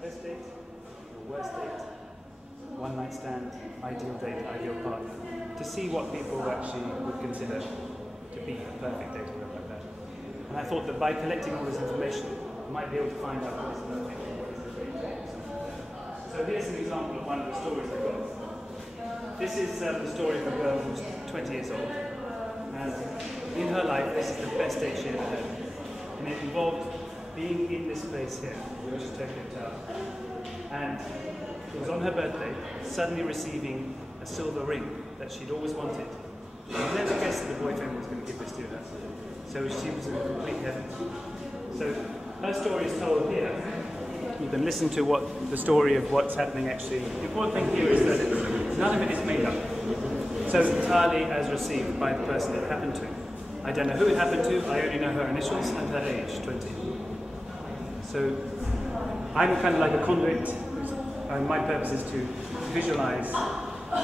best date, your worst date, one night stand, ideal date, ideal partner, to see what people actually would consider to be a perfect date or like that. And I thought that by collecting all this information, I might be able to find out what is perfect and what is a great date. So here's an example of one of the stories I got. This is the story of a girl who's 20 years old. And in her life, this is the best date she ever had. And it involved being in this place here, which is Tokyo Tower. And it was on her birthday, suddenly receiving a silver ring that she'd always wanted. She never guessed that the boyfriend was going to give this to her. So she was in complete heaven. So her story is told here. You can listen to the story of what's happening actually. The important thing here is that none of it is made up. So entirely as received by the person it happened to. I don't know who it happened to, I only know her initials and her age, 20. So I'm kind of like a conduit. My purpose is to visualize,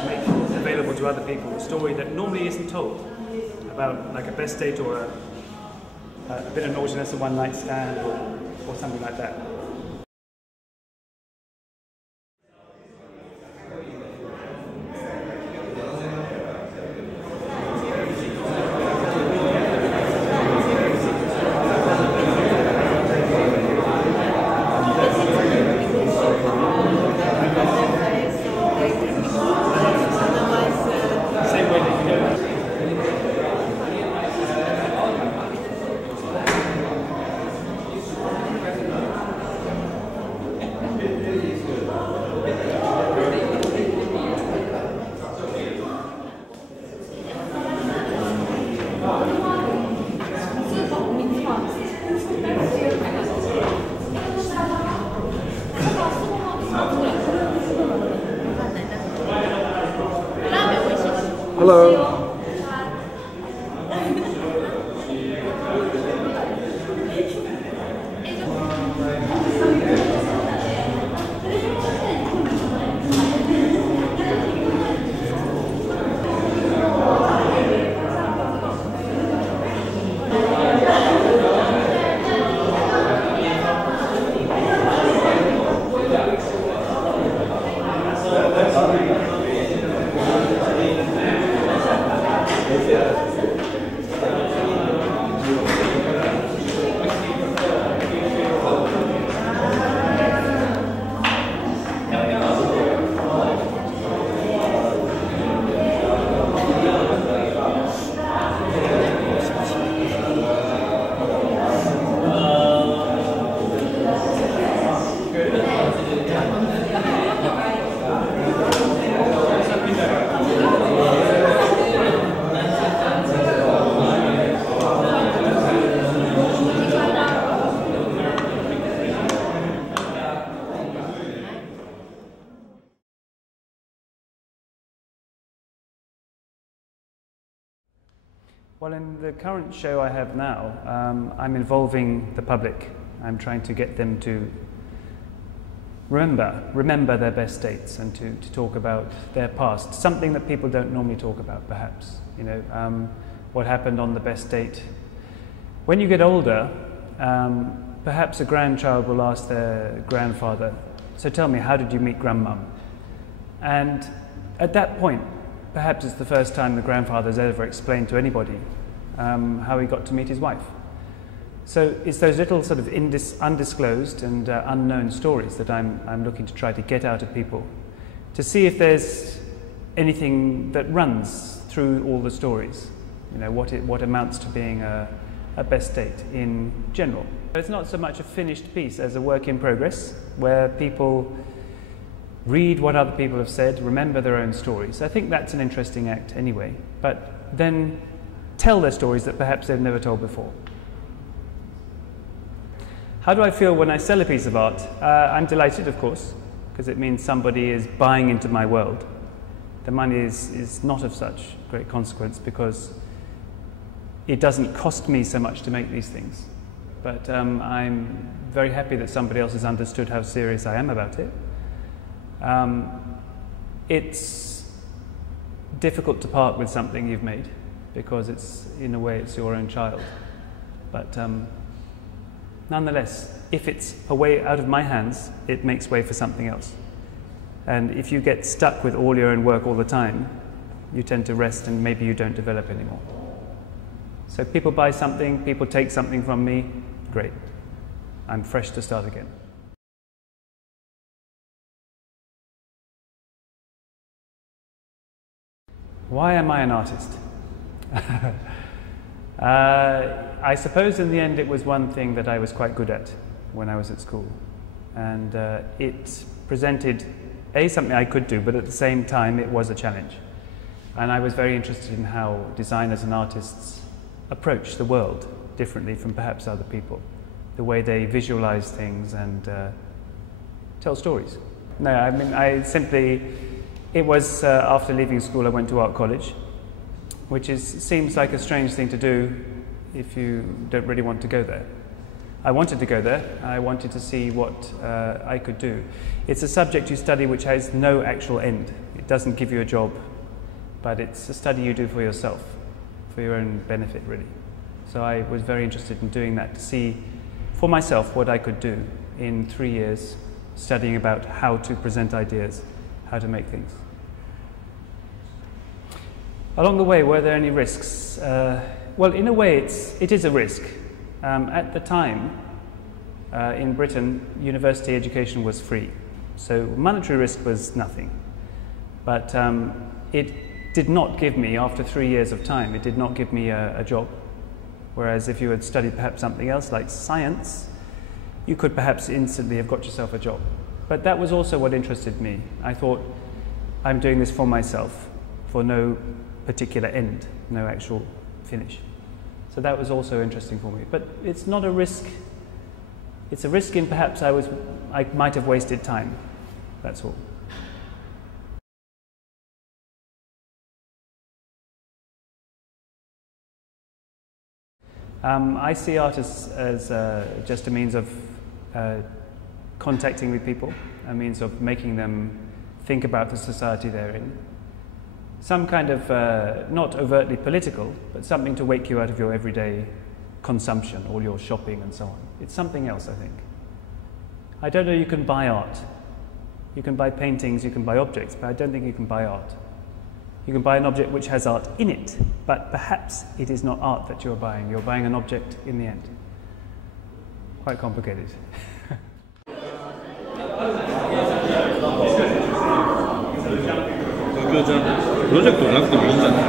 make available to other people a story that normally isn't told about like a best date or a bit of naughtiness, a one night stand or something like that. Hello. Well, in the current show I have now, I'm involving the public. I'm trying to get them to remember their best dates and to talk about their past, something that people don't normally talk about, perhaps. You know, what happened on the best date. When you get older, perhaps a grandchild will ask their grandfather, "So tell me, how did you meet grandmum?" And at that point, perhaps it's the first time the grandfather's ever explained to anybody how he got to meet his wife. So it's those little sort of undisclosed and unknown stories that I'm looking to try to get out of people, to see if there's anything that runs through all the stories, you know, what amounts to being a best date in general. It's not so much a finished piece as a work in progress, where people read what other people have said, remember their own stories. I think that's an interesting act anyway, but then tell their stories that perhaps they've never told before. How do I feel when I sell a piece of art? I'm delighted, of course, because it means somebody is buying into my world. The money is not of such great consequence because it doesn't cost me so much to make these things. But I'm very happy that somebody else has understood how serious I am about it. It's difficult to part with something you've made because it's, in a way, it's your own child. But nonetheless, if it's a way out of my hands, it makes way for something else. And if you get stuck with all your own work all the time, you tend to rest and maybe you don't develop anymore. So people buy something, people take something from me, great. I'm fresh to start again. Why am I an artist? I suppose in the end it was one thing that I was quite good at when I was at school. And it presented, something I could do, but at the same time it was a challenge. And I was very interested in how designers and artists approach the world differently from perhaps other people. The way they visualize things and tell stories. No, I mean, it was after leaving school I went to art college, which seems like a strange thing to do if you don't really want to go there. I wanted to go there. I wanted to see what I could do. It's a subject you study which has no actual end. It doesn't give you a job, but it's a study you do for yourself, for your own benefit really. So I was very interested in doing that, to see for myself what I could do in 3 years, studying about how to present ideas, how to make things. Along the way, were there any risks? Well, in a way, it is a risk. At the time, in Britain, university education was free, so monetary risk was nothing. But it did not give me, after 3 years of time, it did not give me a job. Whereas if you had studied perhaps something else, like science, you could perhaps instantly have got yourself a job. But that was also what interested me. I thought, I'm doing this for myself, for no particular end, no actual finish. So that was also interesting for me. But it's not a risk. It's a risk in perhaps I might have wasted time. That's all. I see art as just a means of contacting with people, a means of making them think about the society they're in. Some kind of, not overtly political, but something to wake you out of your everyday consumption, all your shopping and so on. It's something else, I think. I don't know you can buy art. You can buy paintings, you can buy objects, but I don't think you can buy art. You can buy an object which has art in it, but perhaps it is not art that you're buying. You're buying an object in the end. Quite complicated. 프로젝트 락도 괜찮아.